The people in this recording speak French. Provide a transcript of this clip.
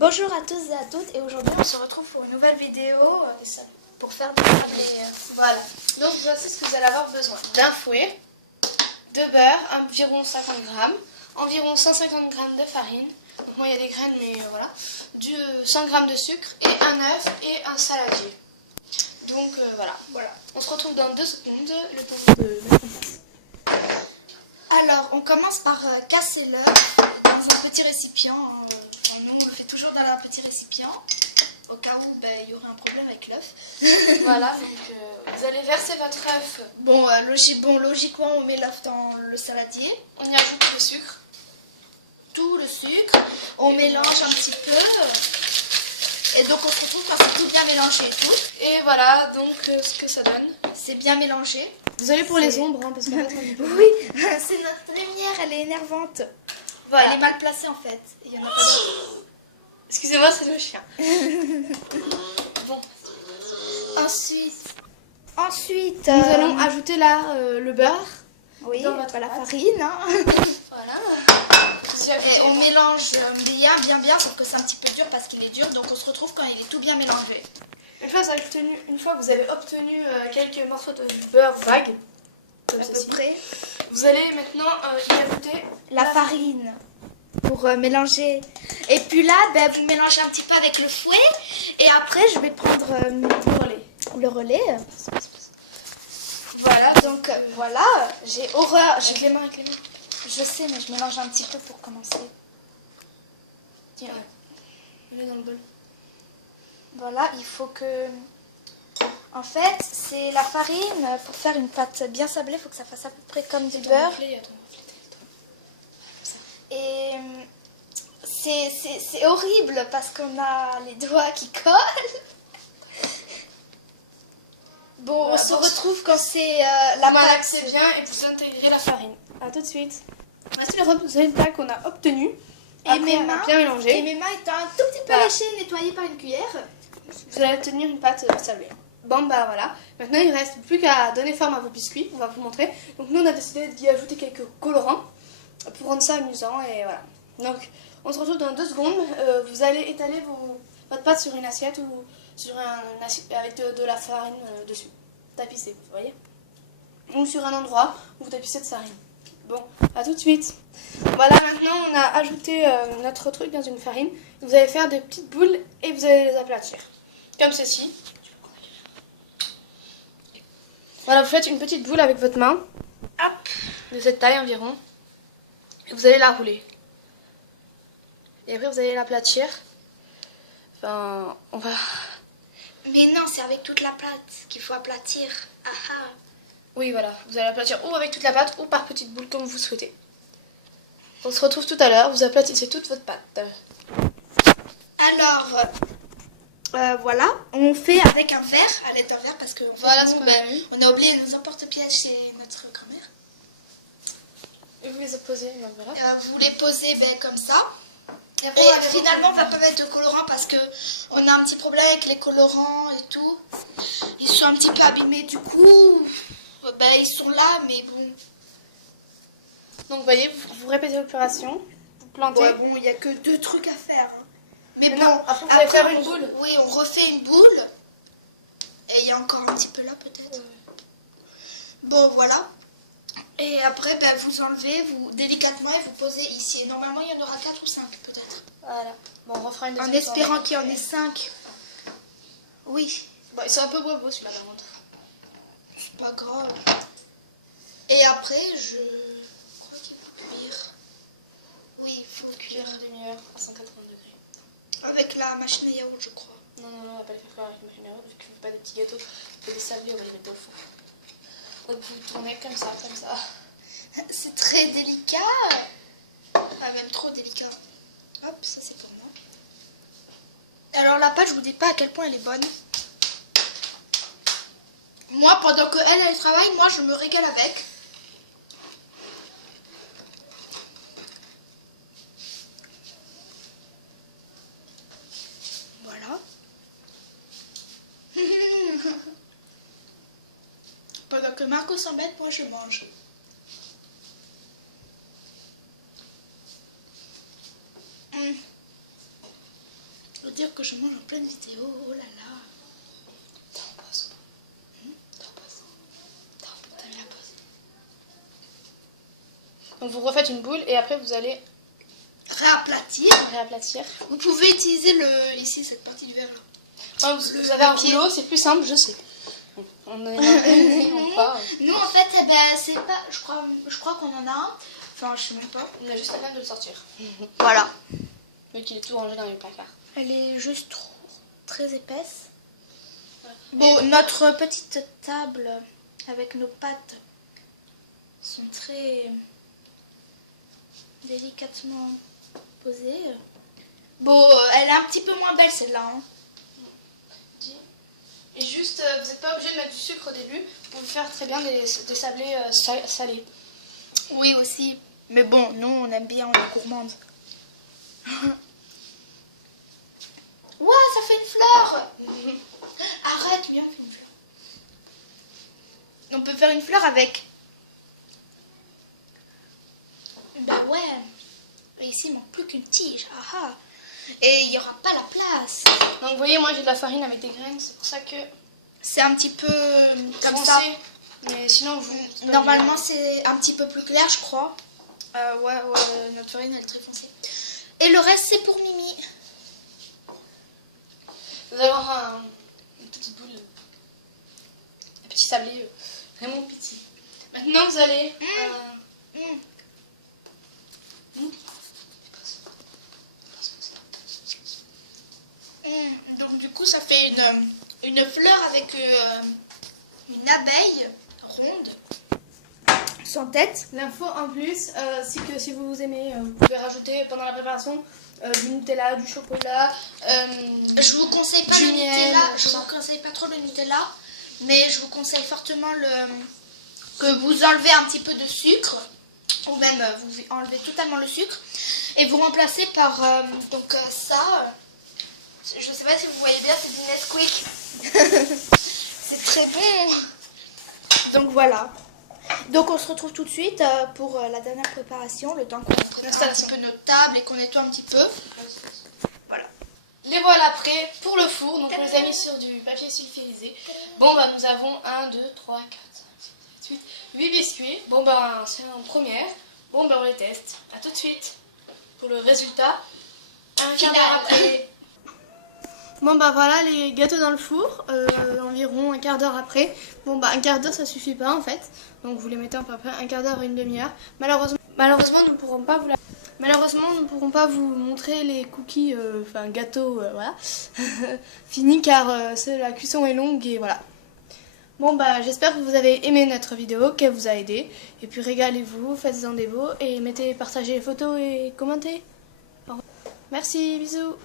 Bonjour à tous et à toutes, et aujourd'hui on se retrouve pour une nouvelle vidéo pour faire des sablés. Voilà, donc voici ce que vous allez avoir besoin. D'un fouet, de beurre, environ 50 grammes, environ 150 grammes de farine, donc moi il y a des graines mais voilà, 100 grammes de sucre et un œuf et un saladier. Donc voilà, on se retrouve dans 2 secondes, le temps de mettre en place. Alors on commence par casser l'œuf dans un petit récipient. Nous on le fait toujours dans un petit récipient au cas où il y aurait un problème avec l'œuf. Voilà, donc vous allez verser votre œuf. Logiquement on met l'œuf dans le saladier. On y ajoute le sucre. Tout le sucre. On mélange un petit peu. Et donc on se retrouve quand c'est tout bien mélangé et tout. Et voilà donc ce que ça donne. C'est bien mélangé. Désolée pour les ombres, hein, parce que oui, c'est notre lumière, elle est énervante. Voilà. Elle est mal placée en fait. Il y en a pas d'autre. Excusez-moi, c'est le chien. Bon. Ensuite, nous allons ajouter là le beurre. Oui, dans votre la pâte. farine. Hein. Voilà. Et on mélange bien, sauf que c'est un petit peu dur parce qu'il est dur. Donc on se retrouve quand il est tout bien mélangé. Une fois que vous avez obtenu quelques morceaux de beurre vague, comme À peu ceci, près. vous allez maintenant y ajouter La farine pour mélanger. Et puis là, vous mélangez un petit peu avec le fouet. Et après, je vais prendre le relais. Voilà, donc voilà. J'ai horreur. avec les mains. Je sais, mais je mélange un petit peu pour commencer. Tiens, mets-le dans le bol. Voilà, il faut que... En fait, c'est la farine. Pour faire une pâte bien sablée, il faut que ça fasse à peu près comme du beurre. Et c'est horrible parce qu'on a les doigts qui collent. Bon, Voilà, on se donc retrouve quand c'est la pâte. C'est bien et vous intégrez la farine. A tout de suite. Voici le résultat qu'on a obtenu. Et mes mains, bien mélangé. Et mes mains étant un tout petit peu léchées et nettoyées par une cuillère. Vous allez obtenir une pâte sablée. Bon bah voilà. Maintenant il ne reste plus qu'à donner forme à vos biscuits. On va vous montrer. Donc nous on a décidé d'y ajouter quelques colorants pour rendre ça amusant et voilà. Donc on se retrouve dans 2 secondes. Vous allez étaler votre pâte sur une assiette ou sur un assiette avec de la farine dessus. Tapissez, vous voyez. Ou sur un endroit où vous tapissez de farine. Bon, à tout de suite. Voilà, maintenant on a ajouté notre truc dans une farine. Vous allez faire des petites boules et vous allez les aplatir. Comme ceci. Voilà, vous faites une petite boule avec votre main. Hop. De cette taille environ. Et vous allez la rouler. Et après vous allez l'aplatir. Enfin, on va... Mais non, c'est avec toute la pâte qu'il faut aplatir. Ah. Oui, voilà. Vous allez l'aplatir ou avec toute la pâte ou par petites boules comme vous souhaitez. On se retrouve tout à l'heure. Vous aplatissez toute votre pâte. Alors, voilà, on fait avec un verre, à l'aide d'un verre, parce que Voilà ce qu'on a eu. on a oublié nos emporte-pièces chez notre grand-mère. Et vous les posez, voilà. Vous les posez comme ça. Et après, Et finalement, on va pas mettre de colorant parce que on a un petit problème avec les colorants et tout. Ils sont un petit peu abîmés, du coup, ils sont là, mais bon. Donc, vous voyez, vous répétez l'opération. Vous plantez. Ouais, bon, il n'y a que 2 trucs à faire. Hein. Mais bon, non, après, vous allez faire une boule. Oui, on refait une boule. Et il y a encore un petit peu là, peut-être. Bon, voilà. Et après, vous enlevez, délicatement, et vous posez ici. Et normalement, il y en aura 4 ou 5, peut-être. Voilà. Bon, on refera une En deuxième espérant fois. qu'il y en ait 5. Oui. Bon, ils sont un peu bobo celui-là, par contre. C'est pas grave. Et après, je crois qu'il faut cuire. Oui, il faut cuire. Une demi-heure à 180 degrés. Avec la machine à yaourt, je crois. Non, on va pas les faire cuire avec une machine à yaourt, parce qu'on ne fait pas des petits gâteaux. On fait des sablés, on va les mettre dans le four. Donc vous tournez comme ça. C'est très délicat. Ah, même trop délicat. Hop, ça c'est pour moi. Alors la pâte, je vous dis pas à quel point elle est bonne. Moi, pendant que elle travaille, moi je me régale avec. Voilà. Pendant que Marco s'embête, moi je mange. dire que je mange en pleine vidéo. Oh là là. T'es en pause. T'es en pause. T'as mis la pause. Donc vous refaites une boule et après vous allez Réaplatir. réaplatir. Vous pouvez utiliser ici cette partie du verre là. Quand vous avez un rouleau, c'est plus simple, je sais. On est pas. Nous en fait, eh ben, c'est pas. Je crois qu'on en a un. Enfin, je sais même pas. On a juste la peine de le sortir. Voilà. Mais qu'il est tout rangé dans les placards. Elle est juste trop très épaisse. Bon, notre petite table avec nos pâtes sont très délicatement posées. Bon, elle est un petit peu moins belle celle-là. Hein. Et juste, vous n'êtes pas obligé de mettre du sucre au début. Vous pouvez faire très bien des sablés salés. Oui aussi. Mais bon, nous on aime bien, on est gourmande. Ouah, ça fait une fleur. Arrête, viens, on fait une fleur. On peut faire une fleur avec. Bah ouais. Et ici, il manque plus qu'une tige. Ah ah. Et il n'y aura pas la place. Donc vous voyez, moi j'ai de la farine avec des graines, c'est pour ça que C'est un petit peu comme foncé. ça. Mais sinon, vous... Normalement, c'est un petit peu plus clair, je crois. Ouais, notre farine, elle est très foncée. Et le reste, c'est pour Mimi. Vous allez avoir une petite boule, un petit sablé vraiment petit. Maintenant, vous allez... Donc du coup ça fait une fleur avec une abeille ronde sans tête. L'info en plus, c'est que si vous aimez, vous pouvez rajouter pendant la préparation du Nutella, du chocolat. Je vous conseille pas du le miel, Nutella, tout je ça. vous conseille pas trop le Nutella, mais je vous conseille fortement que vous enlevez un petit peu de sucre, ou même vous enlevez totalement le sucre, et vous remplacez par ça. Je sais pas si vous voyez bien, c'est du Nesquik. C'est très bon. Donc voilà. Donc on se retrouve tout de suite pour la dernière préparation, le temps qu'on prépare un petit peu notre table et qu'on nettoie un petit peu. Voilà. Les voilà prêts pour le four. Donc on les a mis sur du papier sulfurisé. Bon bah nous avons 1, 2, 3, 4, 5, 6, 7, 8, 8 biscuits. Bon bah c'est en première. Bon bah on les teste. A tout de suite pour le résultat. Un quart d'heure après. Bon bah voilà les gâteaux dans le four, environ un quart d'heure après. Bon bah un quart d'heure ça suffit pas en fait, donc vous les mettez à peu près un quart d'heure et une demi-heure. Malheureusement nous ne pourrons pas vous montrer les cookies, enfin gâteaux, voilà, finis car la cuisson est longue et voilà. Bon bah j'espère que vous avez aimé notre vidéo, qu'elle vous a aidé. Et puis régalez-vous, faites-en des beaux et partagez les photos et commentez. Merci, bisous.